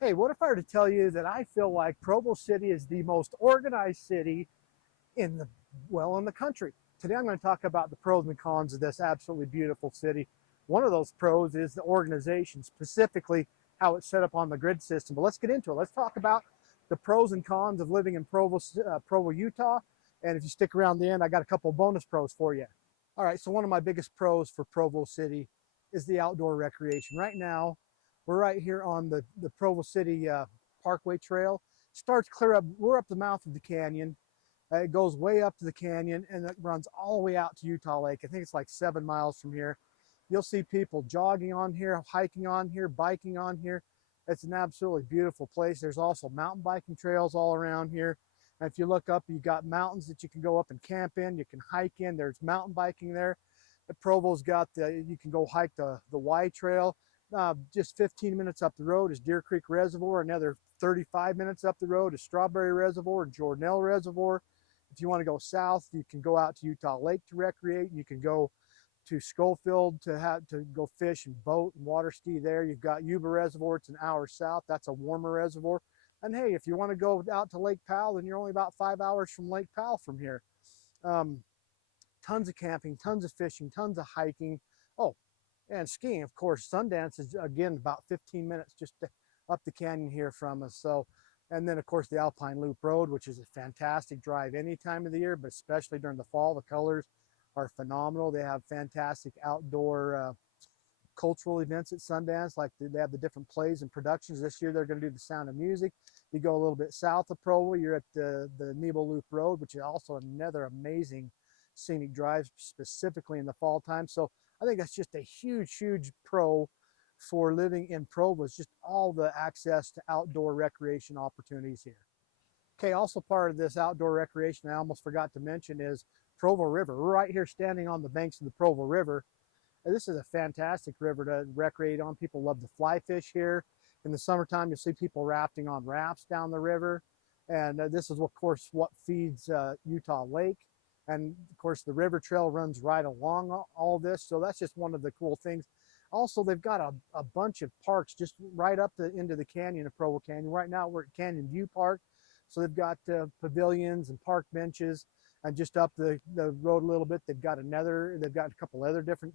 Hey, what if I were to tell you that I feel like Provo City is the most organized city in the country? Today I'm going to talk about the pros and cons of this absolutely beautiful city. One of those pros is the organization, specifically how it's set up on the grid system. But let's get into it. Let's talk about the pros and cons of living in Provo, Utah. And if you stick around the end, I got a couple of bonus pros for you. All right, so one of my biggest pros for Provo City is the outdoor recreation. Right now, we're right here on the Provo City Parkway Trail. Starts clear up, we're up the mouth of the canyon. It goes way up to the canyon and it runs all the way out to Utah Lake. I think it's like 7 miles from here. You'll see people jogging on here, hiking on here, biking on here. It's an absolutely beautiful place. There's also mountain biking trails all around here. And if you look up, you've got mountains that you can go up and camp in. You can hike in. There's mountain biking there. The Provo's got you can go hike the Y Trail. Just 15 minutes up the road is Deer Creek Reservoir. Another 35 minutes up the road is Strawberry Reservoir and Jordanelle Reservoir. If you want to go south, you can go out to Utah Lake to recreate. You can go to Schofield to go fish and boat and water ski there. You've got Yuba Reservoir. It's an hour south. That's a warmer reservoir. And hey, if you want to go out to Lake Powell, then you're only about 5 hours from Lake Powell from here. Um, Tons of camping, tons of fishing, tons of hiking. Oh, and skiing, of course. Sundance is, again, about 15 minutes just up the canyon here from us. So, and then, of course, the Alpine Loop Road, which is a fantastic drive any time of the year, but especially during the fall. The colors are phenomenal. They have fantastic outdoor cultural events at Sundance, like they have the different plays and productions. This year they're going to do the Sound of Music. You go a little bit south of Provo, you're at the Nebo Loop Road, which is also another amazing scenic drive, specifically in the fall time. So I think that's just a huge pro for living in Provo, is just all the access to outdoor recreation opportunities here. Okay, also part of this outdoor recreation I almost forgot to mention is Provo River. We're right here standing on the banks of the Provo River. This is a fantastic river to recreate on. People love to fly fish here. In the summertime, you'll see people rafting on rafts down the river. And this is, of course, what feeds Utah Lake. And, of course, the river trail runs right along all this. So that's just one of the cool things. Also, they've got a bunch of parks just right up into the canyon of Provo Canyon. Right now, we're at Canyon View Park. So they've got pavilions and park benches. And just up the road a little bit, they've got a couple other different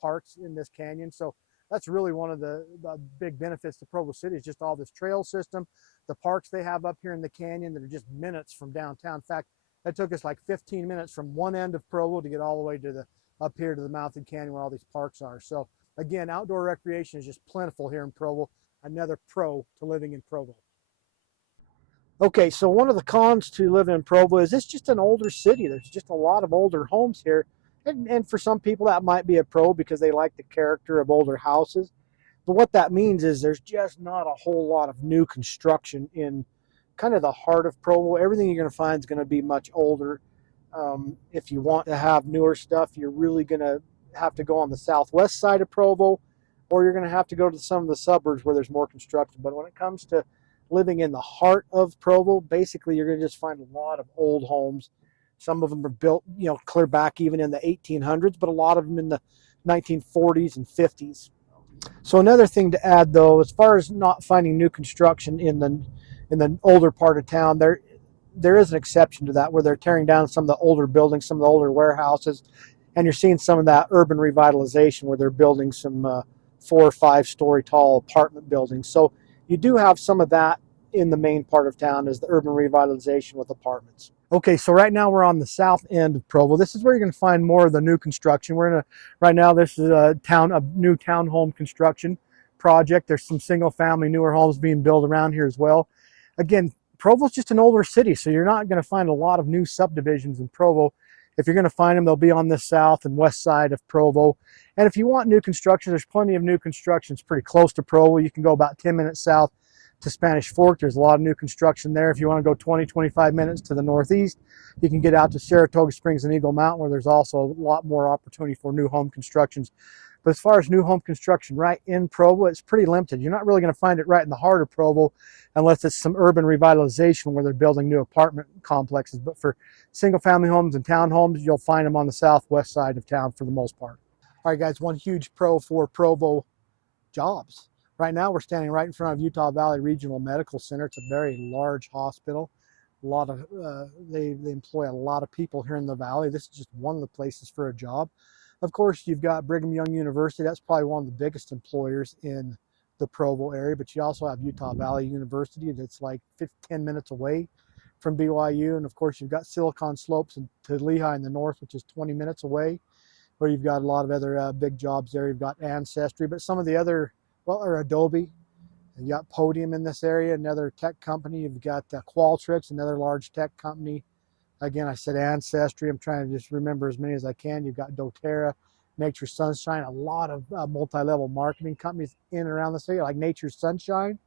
parks in this canyon. So that's really one of the big benefits to Provo City, is just all this trail system, the parks they have up here in the canyon that are just minutes from downtown. In fact, that took us like 15 minutes from one end of Provo to get all the way to up here to the mouth of the canyon where all these parks are. So again, outdoor recreation is just plentiful here in Provo. Another pro to living in Provo. Okay, so one of the cons to living in Provo is it's just an older city. There's just a lot of older homes here. And for some people, that might be a pro because they like the character of older houses. But what that means is there's just not a whole lot of new construction in kind of the heart of Provo. Everything you're going to find is going to be much older. If you want to have newer stuff, you're really going to have to go on the southwest side of Provo, or you're going to have to go to some of the suburbs where there's more construction. But when it comes to living in the heart of Provo, basically you're going to just find a lot of old homes. Some of them are built, clear back even in the 1800s, but a lot of them in the 1940s and 50s. So another thing to add, though, as far as not finding new construction in the older part of town, there is an exception to that, where they're tearing down some of the older buildings, some of the older warehouses, and you're seeing some of that urban revitalization where they're building some 4 or 5 story tall apartment buildings. So you do have some of that in the main part of town, as the urban revitalization with apartments. Okay, so right now we're on the south end of Provo. This is where you're going to find more of the new construction. Right now this is a new townhome construction project. There's some single family newer homes being built around here as well. Again, Provo's just an older city, so you're not going to find a lot of new subdivisions in Provo. If you're going to find them, they'll be on the south and west side of Provo. And if you want new construction, there's plenty of new construction. It's pretty close to Provo. You can go about 10 minutes south to Spanish Fork. There's a lot of new construction there. If you want to go 20-25 minutes to the northeast, you can get out to Saratoga Springs and Eagle Mountain, where there's also a lot more opportunity for new home constructions. But as far as new home construction right in Provo, it's pretty limited. You're not really going to find it right in the heart of Provo unless it's some urban revitalization where they're building new apartment complexes. But for single family homes and townhomes, you'll find them on the southwest side of town for the most part. All right, guys, one huge pro for Provo: jobs. Right now we're standing right in front of Utah Valley Regional Medical Center. It's a very large hospital. A lot of they employ a lot of people here in the valley. This is just one of the places for a job. Of course, you've got Brigham Young University. That's probably one of the biggest employers in the Provo area, but you also have Utah Valley University that's like 10 minutes away from BYU. And of course, you've got Silicon Slopes to Lehigh in the north, which is 20 minutes away, where you've got a lot of other big jobs there. You've got Ancestry, but some of the other, well, or Adobe. You got Podium in this area, another tech company. You've got Qualtrics, another large tech company. Again, I said Ancestry. I'm trying to just remember as many as I can. You've got doTERRA, Nature's Sunshine, a lot of multi-level marketing companies in and around this area, like Nature's Sunshine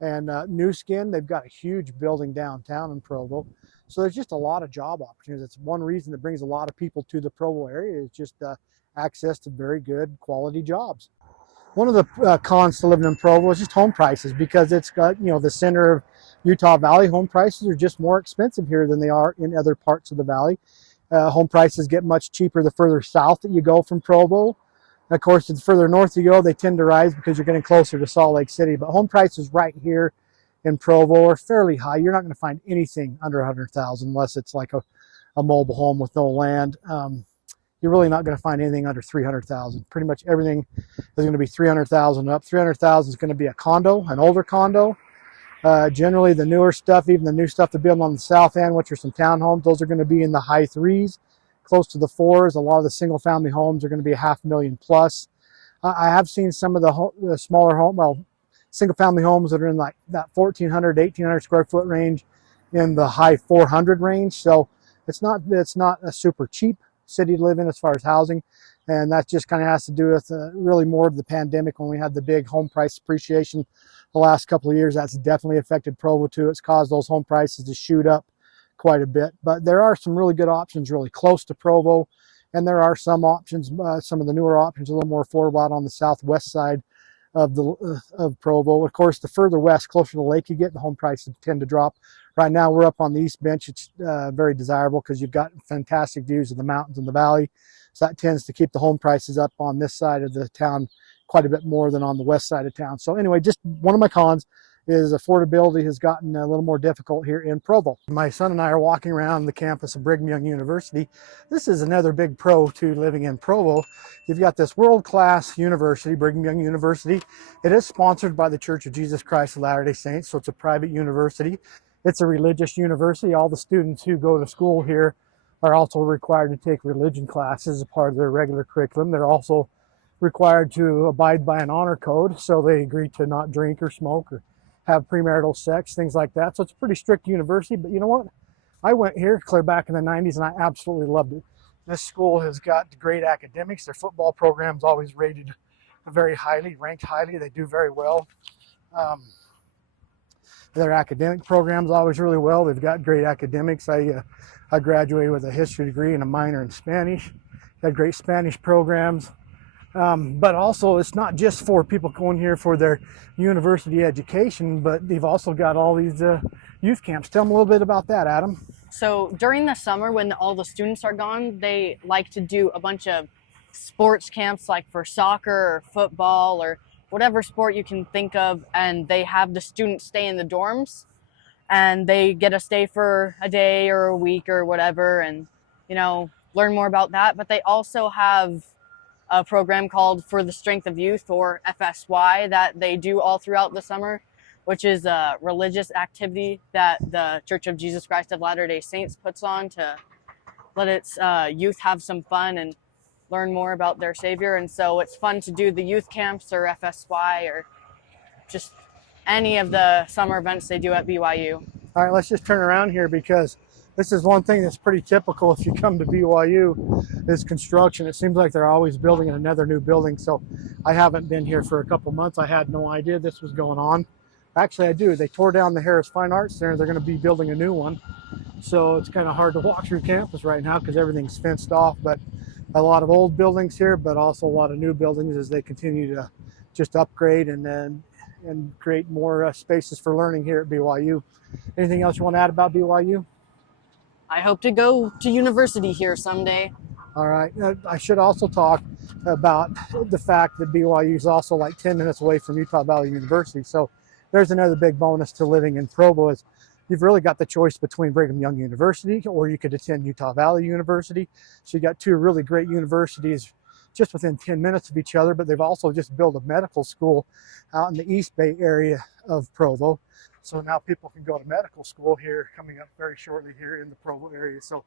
and New Skin. They've got a huge building downtown in Provo. So there's just a lot of job opportunities. It's one reason that brings a lot of people to the Provo area is just access to very good quality jobs. One of the cons to living in Provo is just home prices, because it's got, the center of Utah Valley. Home prices are just more expensive here than they are in other parts of the valley. Home prices get much cheaper the further south that you go from Provo. And of course, the further north you go, they tend to rise because you're getting closer to Salt Lake City. But home prices right here in Provo are fairly high. You're not going to find anything under 100,000 unless it's like a mobile home with no land. You're really not going to find anything under 300,000. Pretty much everything is going to be 300,000 up. 300,000 is going to be a condo, an older condo. Generally, the newer stuff, even the new stuff they're building on the south end, which are some townhomes, those are going to be in the high threes, close to the fours. A lot of the single-family homes are going to be $500,000 plus. I have seen some of the smaller single-family homes that are in like that 1,400, 1,800 square foot range, in the high 400 range. So it's not a super cheap city to live in as far as housing, and that just kind of has to do with really more of the pandemic, when we had the big home price appreciation the last couple of years. That's definitely affected Provo too. It's caused those home prices to shoot up quite a bit, but there are some really good options really close to Provo, and there are some options, some of the newer options, a little more affordable out on the southwest side of Provo. Of course, the further west, closer to the lake you get, the home prices tend to drop. Right now, we're up on the East Bench. It's very desirable because you've got fantastic views of the mountains and the valley. So that tends to keep the home prices up on this side of the town quite a bit more than on the west side of town. So anyway, just one of my cons is affordability has gotten a little more difficult here in Provo. My son and I are walking around the campus of Brigham Young University. This is another big pro to living in Provo. You've got this world-class university, Brigham Young University. It is sponsored by the Church of Jesus Christ of Latter-day Saints, so it's a private university. It's a religious university. All the students who go to school here are also required to take religion classes as part of their regular curriculum. They're also required to abide by an honor code, so they agree to not drink or smoke or have premarital sex, things like that. So it's a pretty strict university, but you know what? I went here clear back in the 90s and I absolutely loved it. This school has got great academics. Their football program's always rated very highly, ranked highly. They do very well. Their academic program's always really well. They've got great academics. I graduated with a history degree and a minor in Spanish. They had great Spanish programs. But also, it's not just for people going here for their university education, but they've also got all these youth camps. Tell them a little bit about that, Adam. So during the summer, when all the students are gone, they like to do a bunch of sports camps, like for soccer or football or whatever sport you can think of, and they have the students stay in the dorms, and they get to stay for a day or a week or whatever, and learn more about that. But they also have a program called For the Strength of Youth, or FSY, that they do all throughout the summer, which is a religious activity that the Church of Jesus Christ of Latter-day Saints puts on to let its youth have some fun and learn more about their Savior. And so it's fun to do the youth camps or FSY or just any of the summer events they do at BYU. All right, let's just turn around here, because this is one thing that's pretty typical if you come to BYU is construction. It seems like they're always building another new building. So I haven't been here for a couple months. I had no idea this was going on. Actually, I do. They tore down the Harris Fine Arts Center. They're going to be building a new one. So it's kind of hard to walk through campus right now because everything's fenced off. But a lot of old buildings here, but also a lot of new buildings as they continue to just upgrade and create more spaces for learning here at BYU. Anything else you want to add about BYU? I hope to go to university here someday. All right. I should also talk about the fact that BYU is also like 10 minutes away from Utah Valley University. So there's another big bonus to living in Provo is you've really got the choice between Brigham Young University or you could attend Utah Valley University. So you got two really great universities just within 10 minutes of each other, but they've also just built a medical school out in the East Bay area of Provo. So now people can go to medical school here coming up very shortly here in the Provo area. So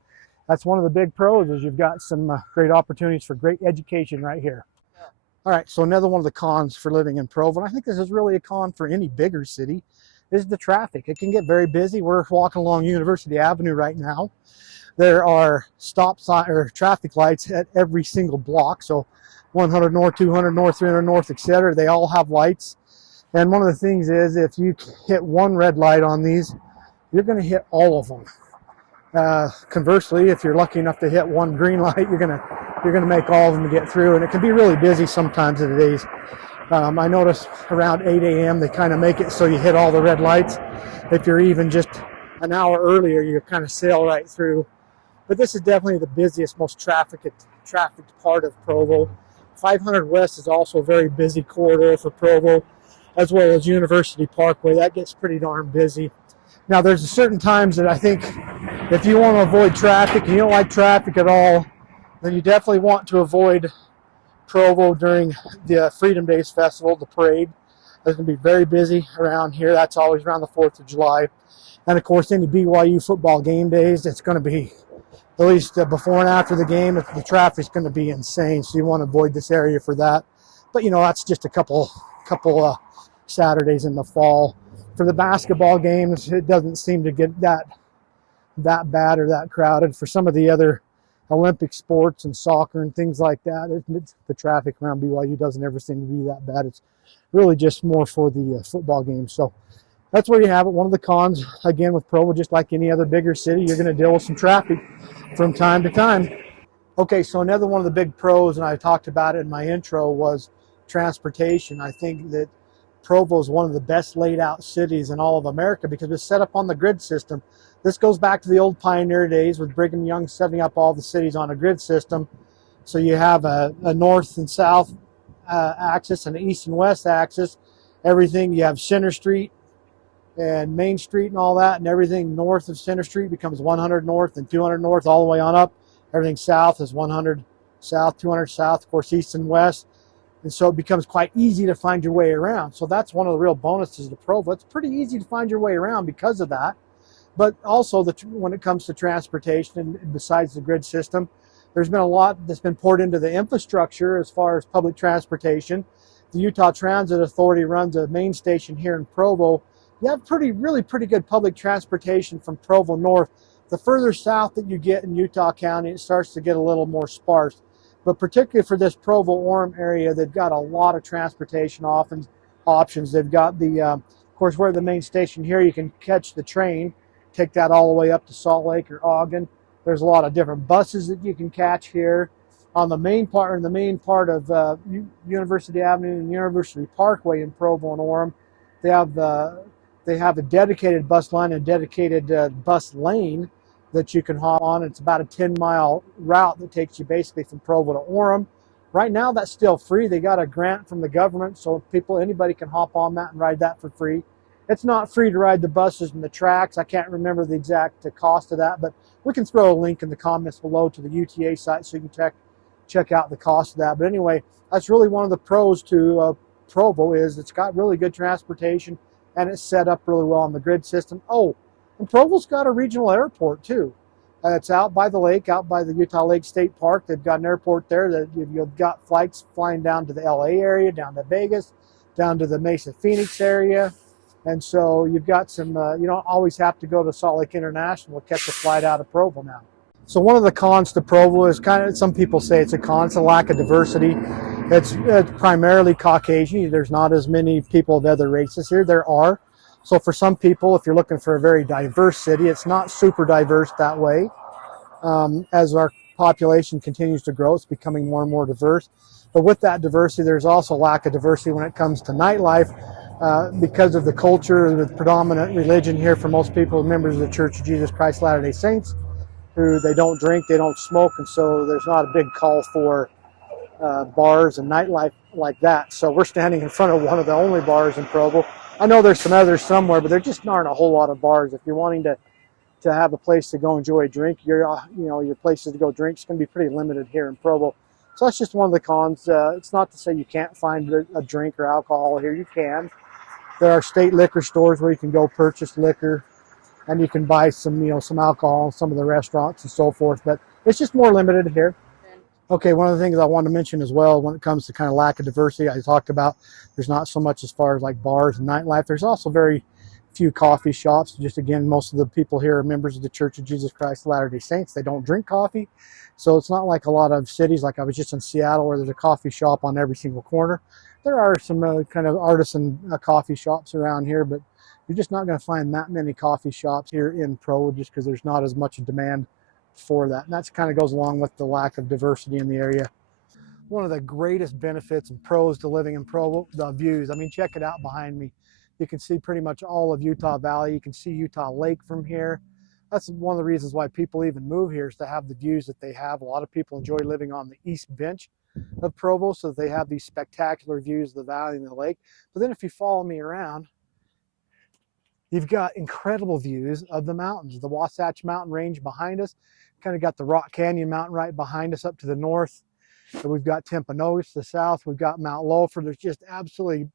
that's one of the big pros is you've got some great opportunities for great education right here. All right, so another one of the cons for living in Provo, and I think this is really a con for any bigger city, is the traffic. It can get very busy. We're walking along University Avenue right now. There are stop sign or traffic lights at every single block. So 100 North, 200 North, 300 North, etc. They all have lights. And one of the things is if you hit one red light on these, you're going to hit all of them. Conversely, if you're lucky enough to hit one green light, you're gonna make all of them get through, and it can be really busy sometimes in the days. I noticed around 8 a.m. they kind of make it so you hit all the red lights. If you're even just an hour earlier, you kind of sail right through. But this is definitely the busiest, most trafficked part of Provo. 500 West is also a very busy corridor for Provo, as well as University Parkway. That gets pretty darn busy. Now, there's certain times that I think if you want to avoid traffic and you don't like traffic at all, then you definitely want to avoid Provo during the Freedom Days Festival, the parade. It's going to be very busy around here. That's always around the 4th of July. And, of course, any BYU football game days, it's going to be, at least before and after the game, the traffic's going to be insane. So you want to avoid this area for that. But, you know, that's just a couple Saturdays in the fall. For the basketball games, it doesn't seem to get that bad or that crowded. For some of the other Olympic sports and soccer and things like that, the traffic around BYU doesn't ever seem to be that bad. It's really just more for the football games. So that's where you have it. One of the cons, again, with Provo, just like any other bigger city, you're going to deal with some traffic from time to time. Okay, so another one of the big pros, and I talked about it in my intro, was transportation. I think that Provo is one of the best laid out cities in all of America because it's set up on the grid system. This goes back to the old pioneer days with Brigham Young setting up all the cities on a grid system. So you have a north and south axis and an east and west axis. Everything, you have Center Street and Main Street and all that, and everything north of Center Street becomes 100 north and 200 north all the way on up. Everything south is 100 south, 200 south, of course, east and west. And so it becomes quite easy to find your way around. So that's one of the real bonuses to Provo. It's pretty easy to find your way around because of that. But also when it comes to transportation, and besides the grid system, there's been a lot that's been poured into the infrastructure as far as public transportation. The Utah Transit Authority runs a main station here in Provo. You have really pretty good public transportation from Provo north. The further south that you get in Utah County, it starts to get a little more sparse. But particularly for this Provo-Orem area, they've got a lot of transportation options. They've got of course, we're at the main station here. You can catch the train, take that all the way up to Salt Lake or Ogden. There's a lot of different buses that you can catch here. On the main part of University Avenue and University Parkway in Provo and Orem, they have a dedicated bus line and dedicated bus lane that you can hop on. It's about a 10-mile route that takes you basically from Provo to Orem. Right now, that's still free. They got a grant from the government, so anybody can hop on that and ride that for free. It's not free to ride the buses and the tracks. I can't remember the exact cost of that, but we can throw a link in the comments below to the UTA site so you can check out the cost of that. But anyway, that's really one of the pros to Provo is it's got really good transportation and it's set up really well on the grid system. Oh, and Provo's got a regional airport too. It's out by the lake, out by the Utah Lake State Park. They've got an airport there that you've got flights flying down to the LA area, down to Vegas, down to the Mesa Phoenix area. And so you've got some, you don't always have to go to Salt Lake International to catch a flight out of Provo now. So one of the cons to Provo is some people say it's a con, it's a lack of diversity. It's primarily Caucasian. There's not as many people of other races here. There are. So for some people, if you're looking for a very diverse city, it's not super diverse that way. As our population continues to grow, it's becoming more and more diverse. But with that diversity, there's also lack of diversity when it comes to nightlife because of the culture, the predominant religion here for most people, members of the Church of Jesus Christ Latter-day Saints. who they don't drink, they don't smoke, and so there's not a big call for bars and nightlife like that. So we're standing in front of one of the only bars in Provo. I know there's some others somewhere, but there just aren't a whole lot of bars. If you're wanting to have a place to go enjoy a drink, your places to go drink is going to be pretty limited here in Provo. So that's just one of the cons. It's not to say you can't find a drink or alcohol here. You can. There are state liquor stores where you can go purchase liquor, and you can buy some alcohol in some of the restaurants and so forth. But it's just more limited here. Okay, one of the things I wanted to mention as well when it comes to kind of lack of diversity, I talked about there's not so much as far as like bars and nightlife. There's also very few coffee shops. Just again, most of the people here are members of the Church of Jesus Christ of Latter-day Saints. They don't drink coffee. So it's not like a lot of cities, like I was just in Seattle, where there's a coffee shop on every single corner. There are some kind of artisan coffee shops around here, but you're just not going to find that many coffee shops here in Provo just because there's not as much demand for that. And that kind of goes along with the lack of diversity in the area. One of the greatest benefits and pros to living in Provo, the views. I mean, check it out behind me. You can see pretty much all of Utah Valley. You can see Utah Lake from here. That's one of the reasons why people even move here, is to have the views that they have. A lot of people enjoy living on the east bench of Provo, so that they have these spectacular views of the valley and the lake. But then if you follow me around, you've got incredible views of the mountains. The Wasatch Mountain Range behind us, kind of got the Rock Canyon Mountain right behind us up to the north. So we've got Timpanogos to the south. We've got Mount Loafer. There's just absolutely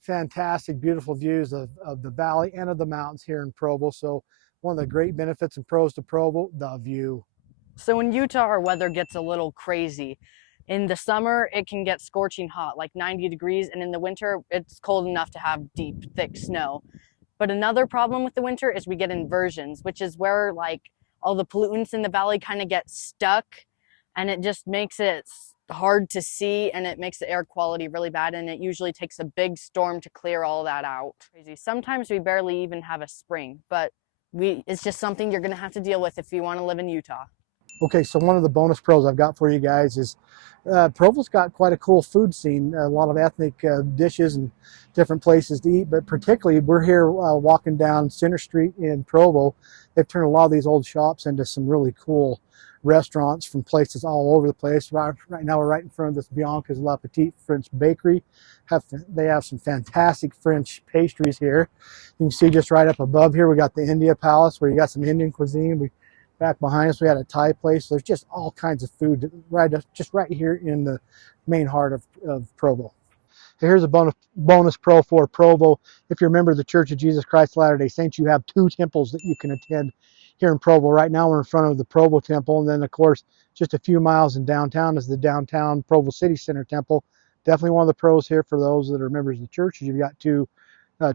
fantastic, beautiful views of the valley and of the mountains here in Provo. So one of the great benefits and pros to Provo, the view. So in Utah, our weather gets a little crazy. In the summer, it can get scorching hot, like 90 degrees, and in the winter, it's cold enough to have deep, thick snow. But another problem with the winter is we get inversions, which is where like all the pollutants in the valley kind of get stuck, and it just makes it hard to see, and it makes the air quality really bad, and it usually takes a big storm to clear all that out. Crazy. Sometimes we barely even have a spring, but it's just something you're gonna have to deal with if you want to live in Utah. Okay, so one of the bonus pros I've got for you guys is Provo's got quite a cool food scene, a lot of ethnic dishes and different places to eat, but particularly we're here walking down Center Street in Provo. They've turned a lot of these old shops into some really cool restaurants from places all over the place. Right now we're right in front of this Bianca's La Petite French Bakery. They have some fantastic French pastries here. You can see just right up above here we got the India Palace, where you got some Indian cuisine. Back behind us we had a Thai place. There's just all kinds of food just right here in the main heart of Provo. Here's a bonus pro for Provo. If you're a member of the Church of Jesus Christ of Latter-day Saints, you have 2 temples that you can attend here in Provo. Right now we're in front of the Provo Temple, and then of course just a few miles in downtown is the downtown Provo City Center Temple. Definitely one of the pros here for those that are members of the church is you've got 2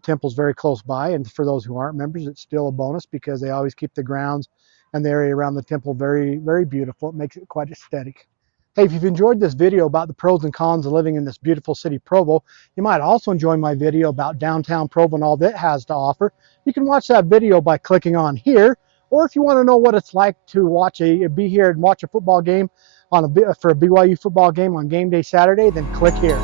temples very close by, and for those who aren't members, it's still a bonus because they always keep the grounds and the area around the temple very, very beautiful. It makes it quite aesthetic. Hey, if you've enjoyed this video about the pros and cons of living in this beautiful city, Provo, you might also enjoy my video about downtown Provo and all that it has to offer. You can watch that video by clicking on here, or if you want to know what it's like to be here and watch a football game for a BYU football game on game day Saturday, then click here.